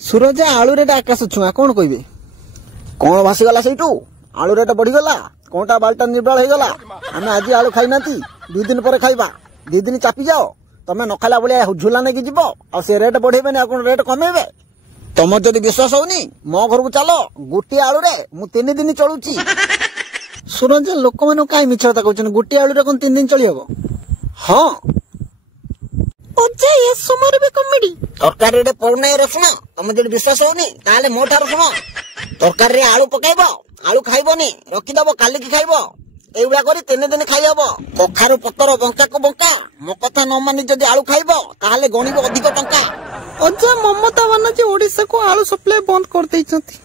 सूरज आलू रेट आकाश छुआ कौन कहे कौन भासीगला से आलू रेट बढ़ीगला कौनटा बाल्टा निर्बल होगला आम आज आलू खाई ना 2 दिन पर खाइबा 2 दिन चापी जाओ तमें न खाला भाया झूला नहीं जीव आ से रेट बढ़ेबे कौन रेट कमेबे तुम जदि विश्वास होनी मो घर को चलो गोटे आलू रे मु 3 दिन चलुची सूरज लोक मैंने कहीं मिछ कथा कहते गोटे आलू रे कौन 3 दिन चली हब हाँ ये समय भी कमेडी तरकारी रे पड़ना रसुण तुम जो विश्वास होनी ताले मो ठार शुण तरकारी रे आलू पकाइब आलू खाइबनी रखिदब काली की खाइब एइबा करी 3 दिन खाइ हबो कखारु पतर बंका को बंका मो कथा न मानी जदि आलू खाइब ताले गणिब अधिक टंका अजा ममता बनर्जी ओडिसा को आलू सप्लाई बंद कर दैछंती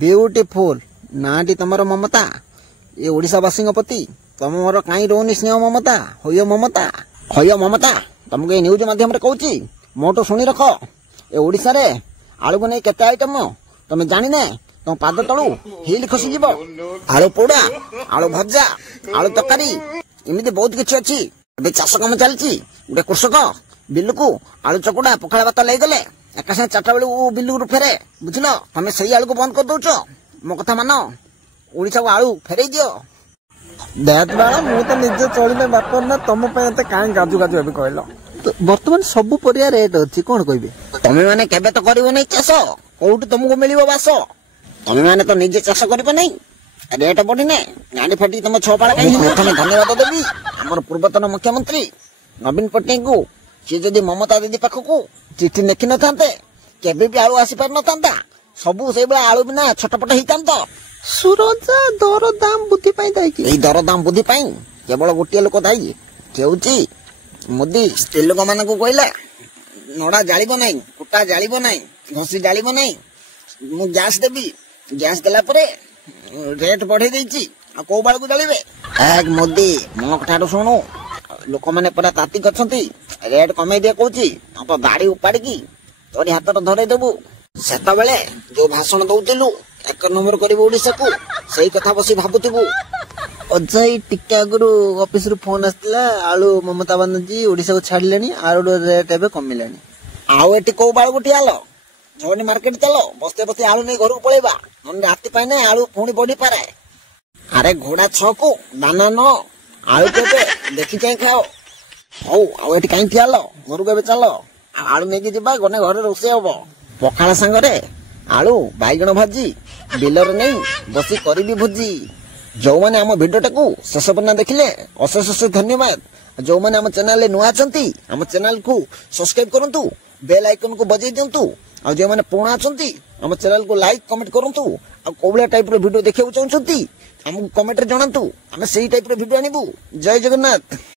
ब्यूटीफुल नाटी तमरो ममता ये ओडिसा वासी प्रति तुम मोर कहीं रोनी स्नेह ममता होय ममता तुमको ये न्यूज माध्यम रे कहूची मोटो सुनी रख ए ओडिसा रे आलू को नहीं केते आइटम तुम जानी ने तुम पाद तलू हिल खसी जीव आलू पोड़ा आलू भजा आलू तरकारी एमती बहुत किसी अच्छी ए चाष कम चलती गोटे कृषक बिल को आलू चकुड़ा पखाड़ भात लेगले एका साथ 4टा बेलू बिल फेरे बुझल तुम से आलू को बंद कर दौच मो कथा मान ओडिसा को आलू फेरे दियो देख बाला मु तो निजे चलिने बापर ना तुम कहीं गाजु गाजु अभी कहल बर्तमान सब परिया रेट अच्छी कौन कहे तुम्हें मैंने केबे तो करिवो नहीं चाष कोउठी तुमको मिलिबो बास तुम्हें मैंने तो निजे चाष करिवो नहीं रेट बढ़ी ने गाड़ी फाटी तुम 6 पाड़ा कहीं प्रथम धन्यवाद देवी हमर पूर्वतन मुख्यमंत्री नवीन पट्टनायक को सी जदि ममता दीदी पाखक चिठी लिखि न थांते केबे भी आलू आसी पार न थांता सबू से बेला आलू बिना छटपट होता सूरज दर दाम बुद्धि पाई दाई दर दाम बुद्धि पाई केवल गोटे लोक दाई केउची मोदी स्त्री लोक मान को कहला नड़ा जालिबो नहीं कुटा जालिबो नहीं घसी जालिबो नहीं मु गैस देबी गैस देला परे रेट बढ़े देइची आ को बाल को जालिबे एक मोदी मो ठाडो सुनु लोक माने परा ताती करछंती रेट कमे दे कहूची तो दाढ़ी उपाड़ी की तोरी हाथ तो धरे देबू सेता बेले जो भाषण दउतिलु 1 नंबर करिबो ओडिसा को सही कथा बसी भाबुतिबु अजय टिके आगु ऑफिस रु फोन आस्तिला आलू ममता बनर्जी ओडिसा को छाडलेनी आलू रेट एबे कमिलानी आउ एटी को बाळ गुटी आलो जोनी मार्केट चलो बस्ते बस्ते आलू नहीं घर को पळेबा मन राती पाइ ना आलू पुणी बडी पारे अरे घोड़ा 6 को दाना न आलू केबे देखि चाहि खाओ हौ आउ एटी काई थियालो घर को एबे चलो आलू नेकी जिबा गने घर रोसे हबो पखाला संगरे आलू बैगण भाजी बिलर नहीं बसी करी भोजी जो मैंने आम भिडियो को शेष पन्ना देखिले अशेष धन्यवाद जो मैंने आम चैनल नुआ आम चैनल को सब्सक्राइब करंतु बेल आइकन को बजाई दिंतु आ जो मैंने पुणा आछंती आम चैनल को लाइक कमेंट करंतु आ कोबला टाइप रो वीडियो देखियो चाहछंती हमको कमेंट रे जणांतु आम सेही टाइप रो वीडियो आनिबु जय जगन्नाथ।